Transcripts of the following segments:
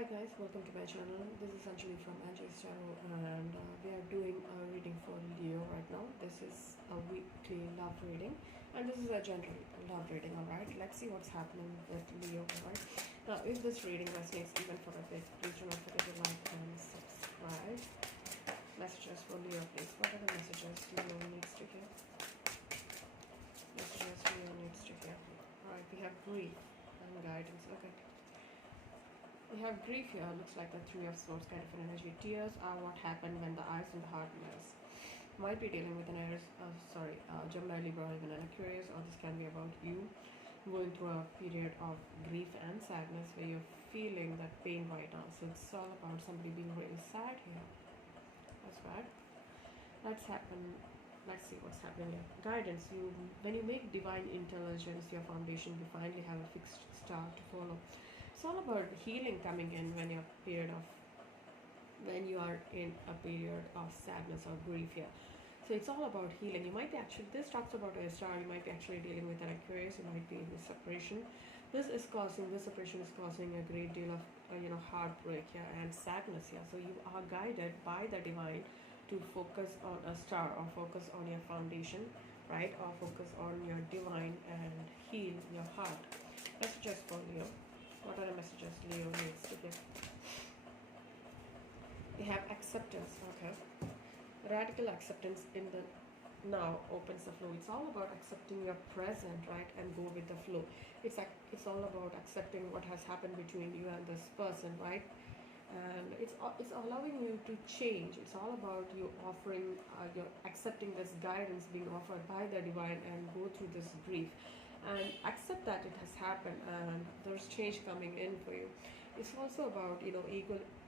Hi guys, welcome to my channel. This is Anjali from ANJIE'S channel, and we are doing a reading for Leo right now. This is a weekly love reading, and this is a general love reading. Alright, let's see what's happening with Leo. Alright, now if this reading resonates even for a bit, please do not forget to like and subscribe. Messages for Leo, please. What are the messages Leo needs to hear? Messages Leo needs to hear. Alright, we have grief and guidance. Okay. We have grief here, looks like the Three of Swords kind of an energy. Tears are what happened when the eyes and the heart mirrors. Might be dealing with an Aries, Gemini, Libra, or even an Aquarius, or this can be about you going through a period of grief and sadness where you're feeling that pain right now. So it's all about somebody being really sad here. That's bad. Let's see what's happening here. Guidance. When you make divine intelligence your foundation, you finally have a fixed star to follow. It's all about healing coming in when you are in a period of sadness or grief here. So it's all about healing. You might be this talks about a star. You might be actually dealing with an Aquarius. You might be in this separation. This separation is causing a great deal of heartbreak here and sadness here. So you are guided by the divine to focus on a star, or focus on your foundation, right? Or focus on your divine and heal your heart. That's just for Leo. What are the messages Leo needs to hear? We have acceptance. Okay, radical acceptance in the now opens the flow. It's all about accepting your present, right, and go with the flow. It's all about accepting what has happened between you and this person, right? And it's allowing you to change. It's all about you offering you're accepting this guidance being offered by the divine, and go through this grief and accept that it has happened and there's change coming in for you. It's also about ego.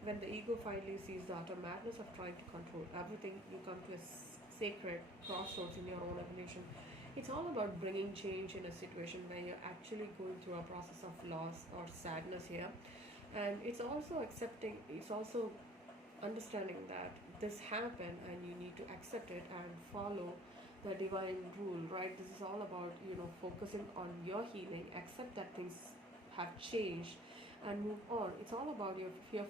When the ego finally sees the utter madness of trying to control everything, you come to a sacred crossroads in your own evolution. It's all about bringing change in a situation where you're actually going through a process of loss or sadness here. And it's also understanding that this happened and you need to accept it and follow the divine rule, right? This is all about focusing on your healing, accept that things have changed, and move on. It's all about if you're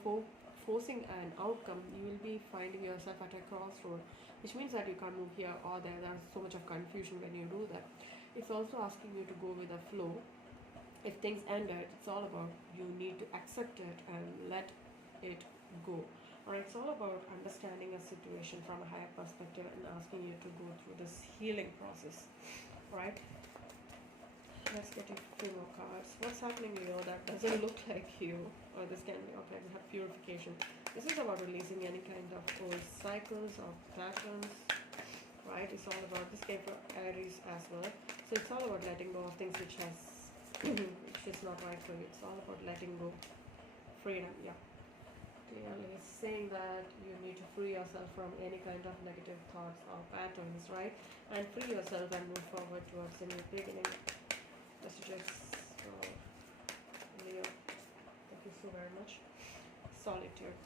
forcing an outcome, you will be finding yourself at a crossroad, which means that you can't move here or there. There's so much of confusion when you do that. It's also asking you to go with the flow. If things ended, it's all about you need to accept it and let it go. Or it's all about understanding a situation from a higher perspective and asking you to go through this healing process, right? Let's get you a few more cards. What's happening, Leo, that doesn't look like you? Or this can be, okay, we have purification. This is about releasing any kind of old cycles or patterns, right? It's all about, this came for Aries as well. So it's all about letting go of things which is not right for you. It's all about letting go. Freedom, yeah. Clearly it's saying that you need to free yourself from any kind of negative thoughts or patterns, right? And free yourself and move forward towards a new beginning. Messages for Leo. Thank you so very much. Solitude.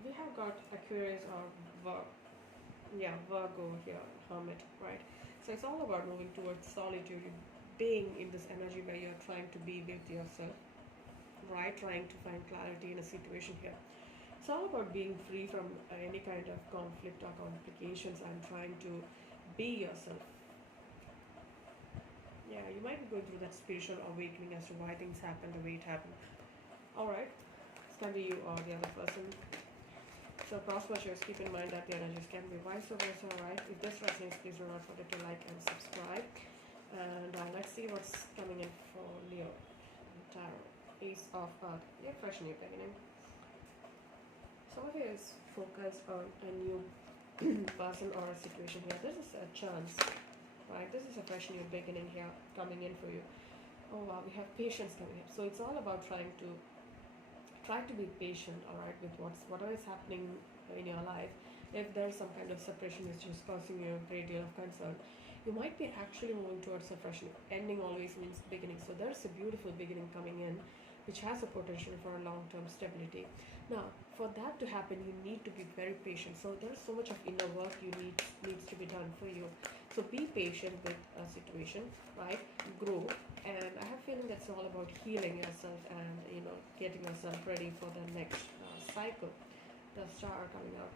We have got Aquarius or Virgo here, Hermit, right? So it's all about moving towards solitude, being in this energy where you're trying to be with yourself, right? Trying to find clarity in a situation here. It's all about being free from any kind of conflict or complications and trying to be yourself. Yeah, you might be going through that spiritual awakening as to why things happen the way it happened. Alright, this can be you or the other person. So cross watchers, keep in mind that the energies can be vice versa, alright? If this resonates, please do not forget to like and subscribe. And let's see what's coming in for Leo. Tarot. Ace of Earth. Yeah, fresh new beginning. Somebody is focused on a new person or a situation here. This is a chance, right? This is a fresh new beginning here coming in for you. Oh wow, we have patience coming in. So it's all about try to be patient, all right, with whatever is happening in your life. If there's some kind of separation which is causing you a great deal of concern, you might be actually moving towards separation. Ending always means beginning. So there's a beautiful beginning coming in which has a potential for a long-term stability. Now, for that to happen, you need to be very patient. So there's so much of inner work needs to be done for you. So be patient with a situation, right? Grow, and I have a feeling that's all about healing yourself and getting yourself ready for the next cycle, the star coming out.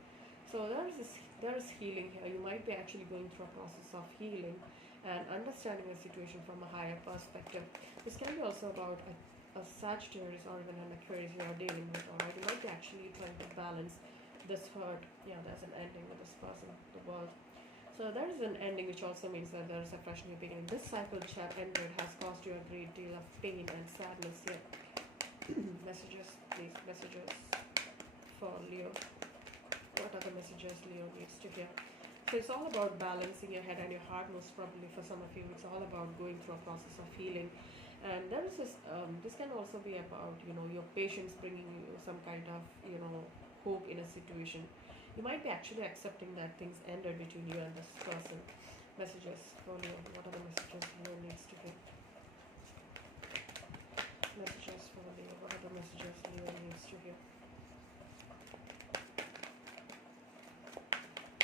So there is healing here. You might be actually going through a process of healing and understanding the situation from a higher perspective. This can be also about a Sagittarius or even an Aquarius you are dealing with, alright? You might be actually trying to balance this hurt. Yeah, there's an ending with this person, the world. So there is an ending, which also means that there is a fresh new beginning. This cycle which have ended has caused you a great deal of pain and sadness here. Messages, please, messages for Leo. What are the messages Leo needs to hear? So it's all about balancing your head and your heart. Most probably for some of you, it's all about going through a process of healing. And there is this can also be about your patience bringing you some kind of hope in a situation. You might be actually accepting that things ended between you and this person. Messages for Leo. What are the messages Leo needs to hear? Messages for Leo. What are the messages Leo needs to hear?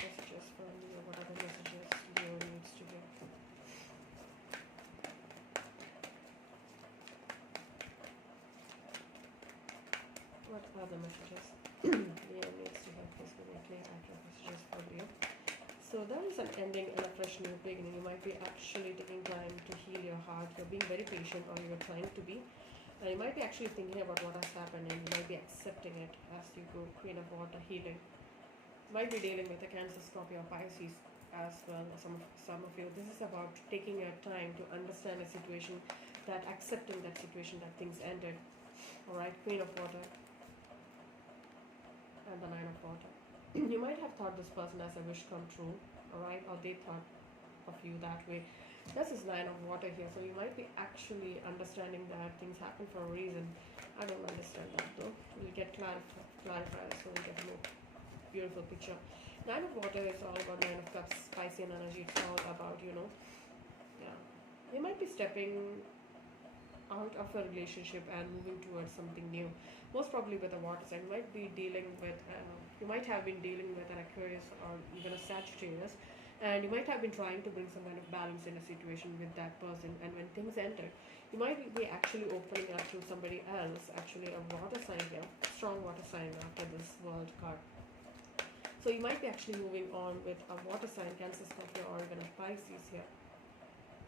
Messages for Leo. What are the messages Leo needs to hear? What are the messages Leo needs to hear? Please give me clear, accurate messages for Leo. So there is an ending and a fresh new beginning. You might be actually taking time to heal your heart. You're being very patient, or you're trying to be. You might be actually thinking about what has happened, and you might be accepting it as you go. Queen of Water, healing. You might be dealing with a Cancer, Scorpio, Pisces as well. Some of you. This is about taking your time to understand a situation, that accepting that situation, that things ended. All right, Queen of Water and the Nine of Water. You might have thought this person as a wish come true, alright, or they thought of you that way. This is Nine of Water here, so you might be actually understanding that things happen for a reason. I don't understand that though. We'll get clarified, so we'll get a more beautiful picture. Nine of Water is all about Nine of Cups, Piscean energy. It's all about, yeah. You might be stepping out of a relationship and moving towards something new. Most probably with a water sign. You might be dealing with, you might have been dealing with an Aquarius or even a Sagittarius, and you might have been trying to bring some kind of balance in a situation with that person. And when things enter, you might be actually opening up to somebody else, actually a water sign here, strong water sign after this World card. So you might be actually moving on with a water sign, Cancer, Scorpio, or even a Pisces here.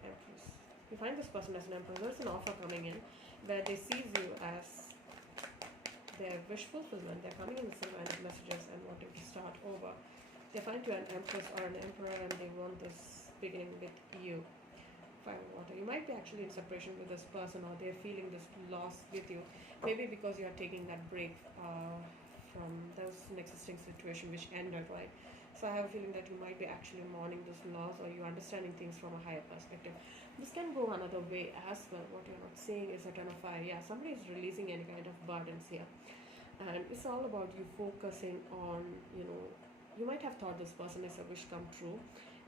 Empress. You find this person as an Empress. There's an offer coming in where they see you as their wish fulfillment. They're coming in with some kind of messages and wanting to start over. They find you an Empress or an Emperor, and they want this beginning with you. Five of Water. You might be actually in separation with this person, or they're feeling this loss with you. Maybe because you're taking that break from this an existing situation which ended, right? So I have a feeling that you might be actually mourning this loss, or you're understanding things from a higher perspective. This can go another way as well. What you're not seeing is a Ten of Fire. Yeah, somebody is releasing any kind of burdens here. And it's all about you focusing on, you might have thought this person is a wish come true.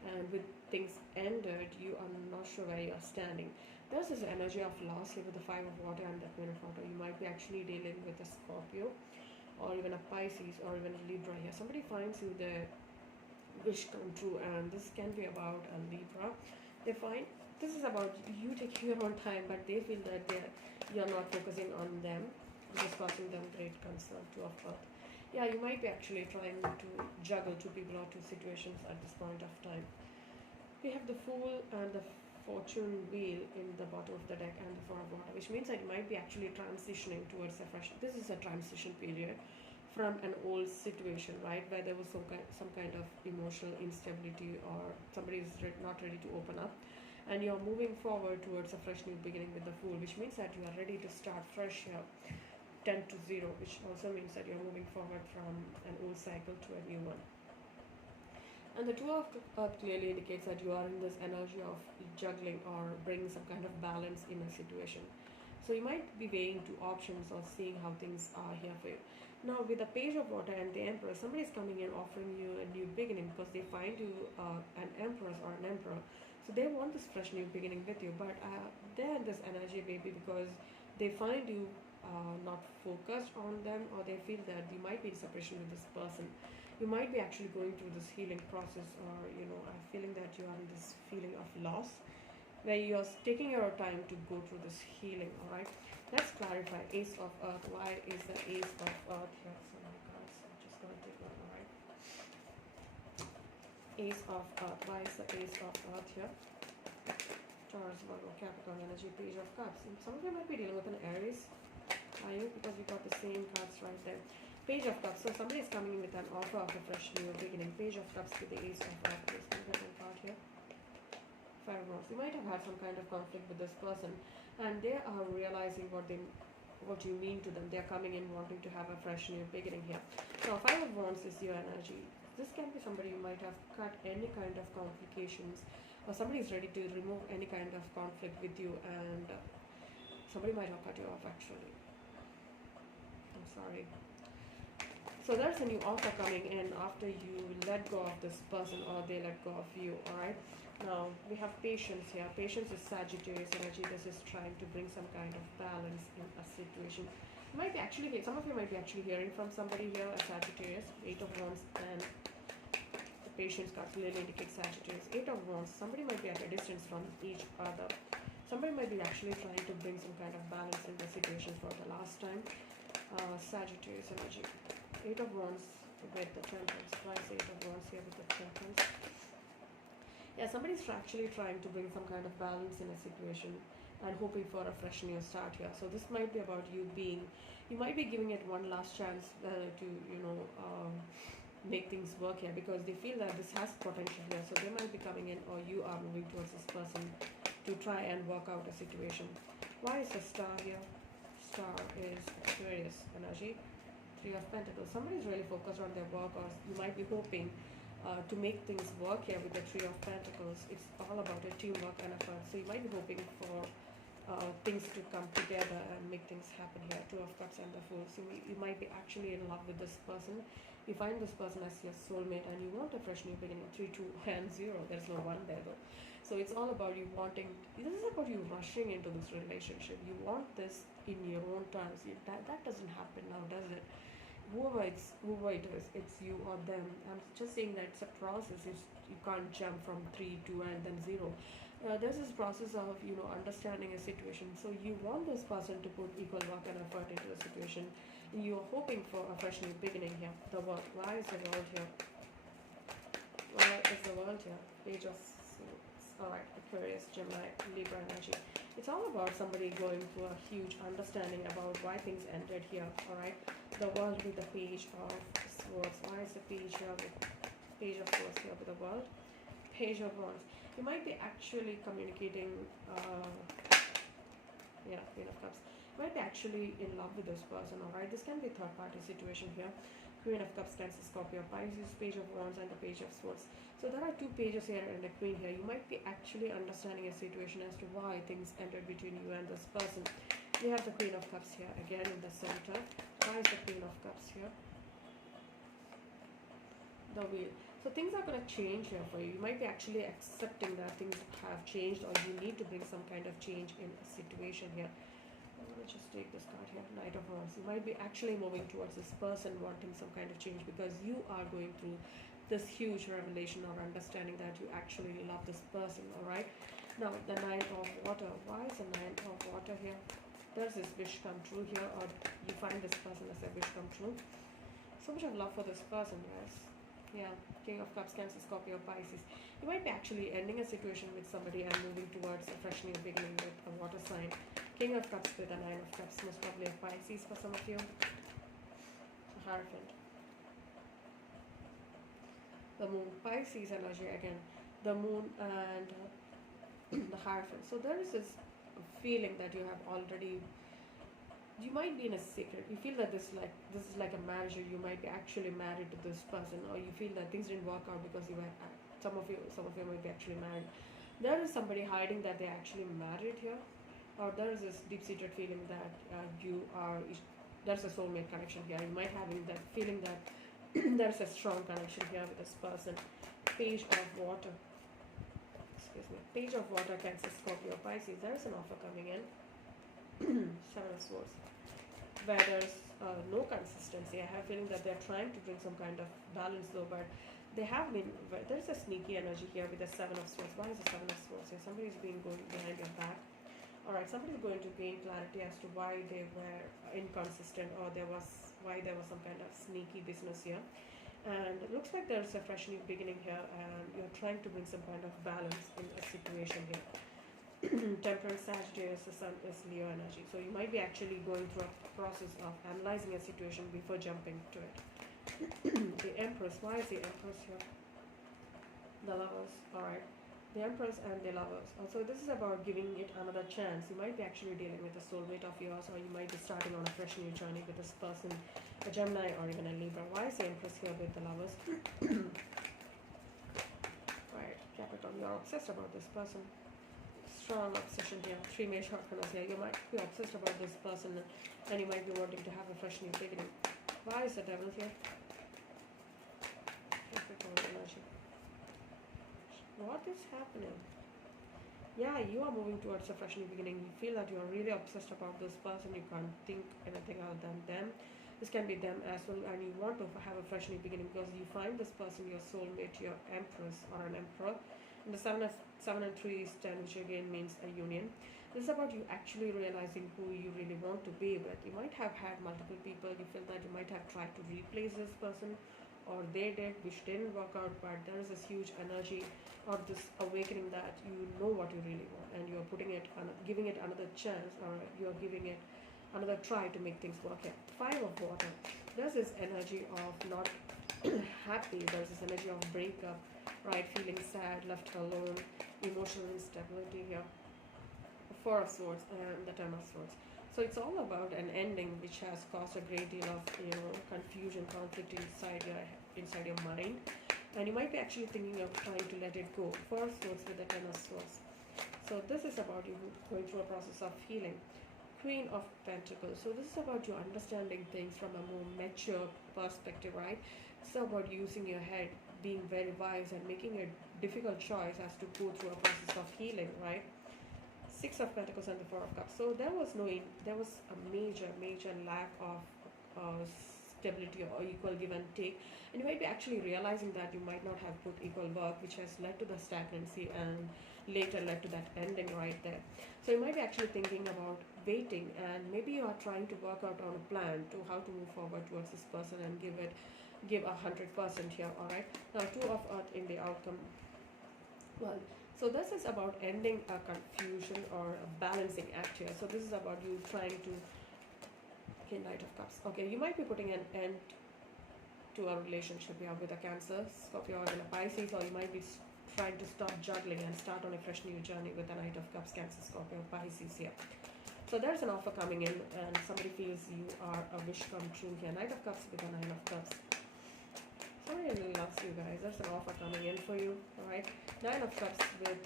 And with things ended, you are not sure where you're standing. There's this energy of loss here with the Five of Water and the Queen of Water. You might be actually dealing with a Scorpio or even a Pisces or even a Libra here. Somebody finds you the wish come true, and this can be about a Libra. They find this is about you taking your own time, but they feel that you're not focusing on them, which is causing them great concern. Two of Earth. Yeah, you might be actually trying to juggle two people or two situations at this point of time. We have the Fool and the Fortune Wheel in the bottom of the deck, and the Four of Water, which means that you might be actually transitioning towards a fresh. This is a transition period from an old situation, right, where there was some kind of emotional instability, or somebody is not ready to open up, and you're moving forward towards a fresh new beginning with the Fool, which means that you are ready to start fresh here. 10 to 0, which also means that you're moving forward from an old cycle to a new one. And the Two of Earth clearly indicates that you are in this energy of juggling or bringing some kind of balance in a situation. So you might be weighing two options or seeing how things are here for you. Now with the Page of Water and the Emperor, somebody is coming in offering you a new beginning because they find you an Empress or an Emperor. So they want this fresh new beginning with you, but they're in this energy maybe because they find you not focused on them, or they feel that you might be in separation with this person. You might be actually going through this healing process, or feeling that you are in this feeling of loss, where you're taking your time to go through this healing. All right, let's clarify. Ace of Earth. Why is the Ace of Earth here? So my guys, I'm just going to take one. All right, Ace of Earth. Why is the Ace of Earth here? Taurus, Virgo, Capricorn energy. Page of Cups. And some of you might be dealing with an Aries. Are you? Because we got the same cards right there. Page of Cups. So somebody is coming in with an offer of a fresh new beginning. Page of Cups to the Ace of Earth. Please can you get one card here? Five of Wands. You might have had some kind of conflict with this person, and they are realizing what you mean to them. They are coming in wanting to have a fresh new beginning here. Now, Five of Wands is your energy. This can be somebody you might have cut any kind of complications, or somebody is ready to remove any kind of conflict with you, and somebody might have cut you off actually. I'm sorry. So there's a new offer coming in after you let go of this person, or they let go of you. All right. Now we have Patience here. Patience is Sagittarius energy. This is trying to bring some kind of balance in a situation. You might be actually, some of you might be actually hearing from somebody here, a Sagittarius. Eight of Wands, and the Patience card clearly indicates Sagittarius. Eight of Wands. Somebody might be at a distance from each other. Somebody might be actually trying to bring some kind of balance in the situation for the last time. Sagittarius energy. Eight of Wands with the Temperance. Why is Eight of Wands here with the Temperance? Yeah, somebody's actually trying to bring some kind of balance in a situation and hoping for a fresh new start here. So this might be about you might be giving it one last chance to make things work here, because they feel that this has potential here. So they might be coming in, or you are moving towards this person to try and work out a situation. Why is the Star here? Star is Aquarius energy. Three of Pentacles. Somebody's really focused on their work, or you might be hoping to make things work here with the Three of Pentacles. It's all about a teamwork and effort. So you might be hoping for things to come together and make things happen here. Two of Cups and the Fool. So you might be actually in love with this person. You find this person as your soulmate, and you want a fresh new beginning. 3, 2, and 0. There's no 1 there though. So it's all about you wanting. This is about you rushing into this relationship. You want this in your own terms. That doesn't happen now, does it? Whoever it is, it's you or them. I'm just saying that it's a process. You can't jump from 3, 2, and then 0. There's this process of understanding a situation. So you want this person to put equal work and effort into the situation. You're hoping for a fresh new beginning here. The World. Why is the World here? Why is the World here? Page of Swords. Alright, Aquarius, Gemini, Libra energy. It's all about somebody going through a huge understanding about why things ended here. Alright. The World with the Page of Swords. Why is the Page here with Page of Swords here with the World? Page of Wands. You might be actually communicating. Queen of Cups. You might be actually in love with this person. Alright. This can be a third party situation here. Queen of Cups, Cancer, Scorpio, Pisces, Page of Wands, and the Page of Swords. So there are 2 pages here and a Queen here. You might be actually understanding a situation as to why things ended between you and this person. We have the Queen of Cups here again in the center. Why is the Queen of Cups here? The Wheel. So things are going to change here for you. You might be actually accepting that things have changed, or you need to bring some kind of change in a situation here. I'm going to just take this card here. Knight of Wands. You might be actually moving towards this person wanting some kind of change, because you are going through this huge revelation or understanding that you actually love this person. Alright. Now the Nine of Water. Why is the Nine of Water here? Does this wish come true here, or you find this person as a wish come true? So much of love for this person, guys. Yeah, King of Cups, Cancer, Scorpio, Pisces. You might be actually ending a situation with somebody and moving towards a fresh new beginning with a water sign. King of Cups with a Nine of Cups, most probably a Pisces for some of you. Hierophant. The Moon, Pisces energy again. The Moon and the Hierophant. So there is this feeling that you have already. You might be in a secret. You feel that this is like a marriage. You might be actually married to this person, or you feel that things didn't work out because you were. Some of you might be actually married. There is somebody hiding that they're actually married here, or there is this deep-seated feeling that there's a soulmate connection here. You might having that feeling that there's a strong connection here with this person. Page of Water. Excuse me. Page of Water, Cancer, Scorpio, Pisces. There is an offer coming in. Seven of Swords. where there's no consistency. I have a feeling that they're trying to bring some kind of balance though, but they have been, there's a sneaky energy here with the Seven of Swords. Why is the Seven of Swords here? Somebody's been going behind your back. Alright, somebody's going to gain clarity as to why they were inconsistent, or why there was some kind of sneaky business here. And it looks like there's a fresh new beginning here, and you're trying to bring some kind of balance in a situation here. Temperance, Sagittarius, the Sun is Leo energy. So you might be actually going through a process of analyzing a situation before jumping to it. The Empress, why is the Empress here? The Lovers, alright. The Empress and the Lovers. Also, this is about giving it another chance. You might be actually dealing with a soulmate of yours, or you might be starting on a fresh new journey with this person, a Gemini or even a Libra. Why is the Empress here with the Lovers? Right, Capricorn, you're obsessed about this person. Strong obsession here. 3 major arcanas here. You might be obsessed about this person, and you might be wanting to have a fresh new beginning. Why is the Devil here? Capricorn energy. What is happening? Yeah, you are moving towards a fresh new beginning. You feel that you are really obsessed about this person. You can't think anything other than them. This can be them as well, and you want to have a fresh new beginning because you find this person your soulmate, your Empress or an Emperor. And the 7 and 3 is 10, which again means a union. This is about you actually realizing who you really want to be with. You might have had multiple people. You feel that you might have tried to replace this person, or they did, which didn't work out, but there is this huge energy or this awakening that you know what you really want, and you're giving it another chance, or you're giving it another try to make things work out. 5 of Water. There's this energy of not happy. There's this energy of breakup, right? Feeling sad, left alone, emotional instability here. The 4 of Swords and the 10 of Swords. So it's all about an ending which has caused a great deal of confusion, conflict inside your mind, and you might be actually thinking of trying to let it go. 4 of Swords with the 10 of Swords. So this is about you going through a process of healing. Queen of Pentacles. So this is about you understanding things from a more mature perspective, right? It's about using your head, being very wise, and making a difficult choice as to go through a process of healing, right? 6 of Pentacles and the 4 of Cups. So there was a major lack of stability or equal give and take, and you might be actually realizing that you might not have put equal work, which has led to the stagnancy and later led to that ending right there. So you might be actually thinking about waiting, and maybe you are trying to work out on a plan to how to move forward towards this person and give 100% here. All right, now 2 of Earth in the outcome. Well, so this is about ending a confusion or a balancing act here. So this is about you trying to, okay, Knight of Cups. Okay, you might be putting an end to a relationship here with a Cancer, Scorpio, or a Pisces, or you might be trying to stop juggling and start on a fresh new journey with a Knight of Cups, Cancer, Scorpio, Pisces here. So there's an offer coming in, and somebody feels you are a wish come true here. Knight of Cups with a 9 of Cups. Somebody really loves you guys. There's an offer coming in for you. Alright. 9 of Cups with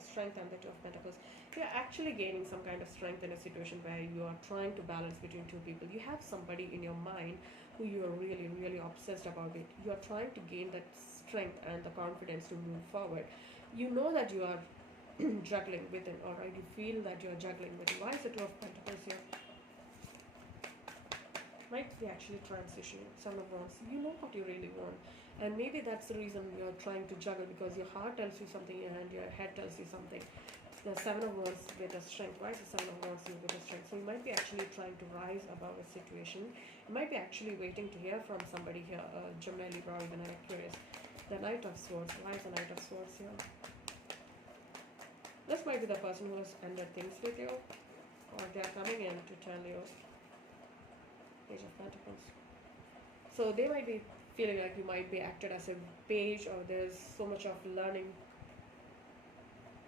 strength and the 2 of Pentacles. You're actually gaining some kind of strength in a situation where you are trying to balance between 2 people. You have somebody in your mind who you are really obsessed about it. You are trying to gain that strength and the confidence to move forward. You know that you are juggling with it, alright? You feel that you are juggling with it. Why is the 2 of Pentacles here? Might be actually transitioning. 7 of Wands. You know what you really want, and maybe that's the reason you're trying to juggle, because your heart tells you something and your head tells you something. The 7 of Wands with a strength. Why is the 7 of Wands with a strength? So you might be actually trying to rise above a situation. You might be actually waiting to hear from somebody here, Gemini, Libra, or even Aquarius. The Knight of Swords. Why is the Knight of Swords here? This might be the person who has ended things with you, or they are coming in to tell you. Page of Pentacles. So they might be feeling like you might be acted as a page, or there's so much of learning.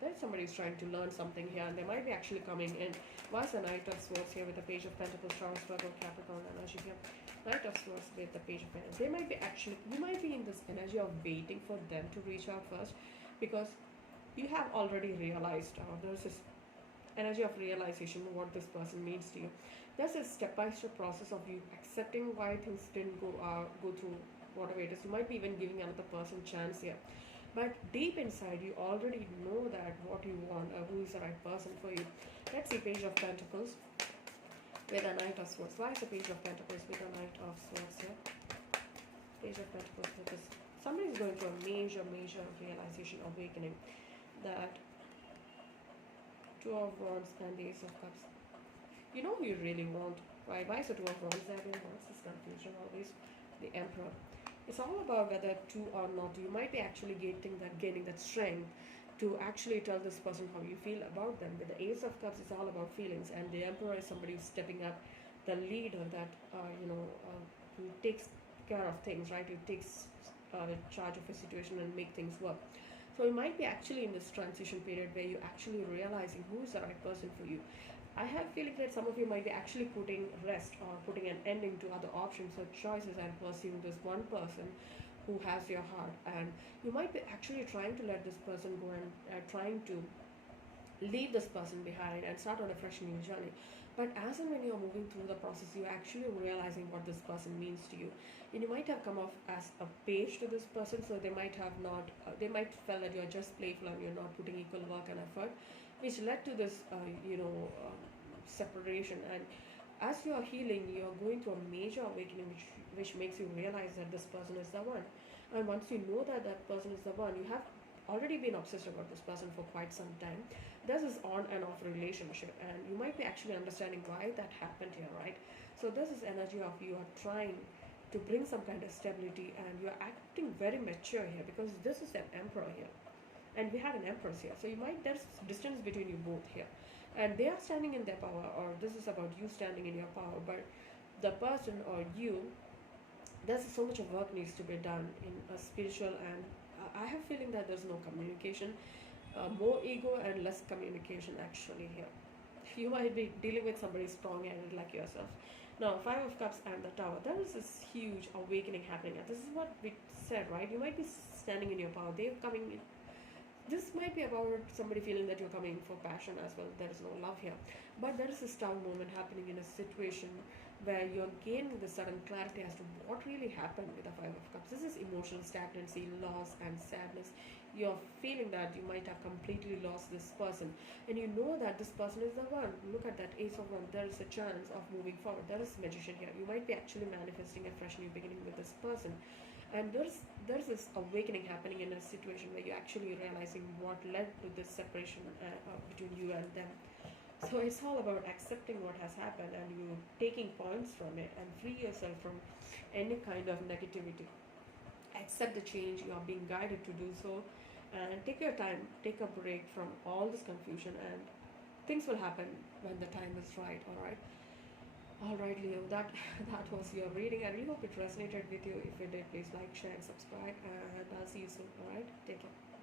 There's somebody who's trying to learn something here, and they might be actually coming in. Why is the Knight of Swords here with the Page of Pentacles, Taurus, Virgo, Capricorn energy here? Knight of Swords with the Page of Pentacles. They might be you might be in this energy of waiting for them to reach out first, because you have already realized, there's this energy of realization what this person means to you. There's a step-by-step process of you accepting why things didn't go through whatever it is. You might be even giving another person chance here, but deep inside you already know that what you want, who is the right person for you. Let's see, Page of Pentacles. with a Knight of Swords. Why is the Page of Pentacles with a Knight of Swords here? Page of Pentacles, because somebody is going through a major, major realization, awakening, that Two of Wands and the Ace of Cups. You know who you really want, right? Why is the Two of Wands there? What's this confusion always? The Emperor. It's all about whether to or not. You might be actually gaining that strength to actually tell this person how you feel about them. With the Ace of Cups, it's all about feelings, and the Emperor is somebody who's stepping up, the leader that who takes care of things, right? Who takes charge of a situation and make things work. So you might be actually in this transition period where you're actually realizing who is the right person for you. I have a feeling that some of you might be actually putting rest or putting an ending to other options or choices and pursuing this one person who has your heart. And you might be actually trying to let this person go and trying to leave this person behind and start on a fresh new journey. But as and when you're moving through the process, you're actually realizing what this person means to you. And you might have come off as a page to this person, so they might have not, they might feel that you're just playful and you're not putting equal work and effort, which led to this, separation. And as you are healing, you're going through a major awakening, which makes you realize that this person is the one. And once you know that that person is the one, you have already been obsessed about this person for quite some time. There's this on and off relationship, and you might be actually understanding why that happened here, right? So this is energy of you are trying to bring some kind of stability, and you're acting very mature here, because this is an emperor here, and we had an empress here. So you might, there's distance between you both here, and they are standing in their power, or this is about you standing in your power. But the person or you, there's so much of work needs to be done in a spiritual, and I have a feeling that there's no communication, more ego and less communication actually here. You might be dealing with somebody strong-headed like yourself. Now, Five of Cups and the Tower, there is this huge awakening happening, and this is what we said, right? You might be standing in your power. They're coming in. This might be about somebody feeling that you're coming for passion as well. There is no love here. But there is a tower moment happening in a situation where you're gaining the sudden clarity as to what really happened with the Five of Cups. This is emotional stagnancy, loss, and sadness. You're feeling that you might have completely lost this person, and you know that this person is the one. Look at that Ace of Wands. There is a chance of moving forward. There is magician here. You might be actually manifesting a fresh new beginning with this person, and there's this awakening happening in a situation where you're actually realizing what led to this separation between you and them. So it's all about accepting what has happened and you taking points from it and free yourself from any kind of negativity. Accept the change, you are being guided to do so, and take your time, take a break from all this confusion, and things will happen when the time is right. All right, Leo, that was your reading. I really hope it resonated with you. If it did, please like, share, and subscribe, and I'll see you soon. All right, take care.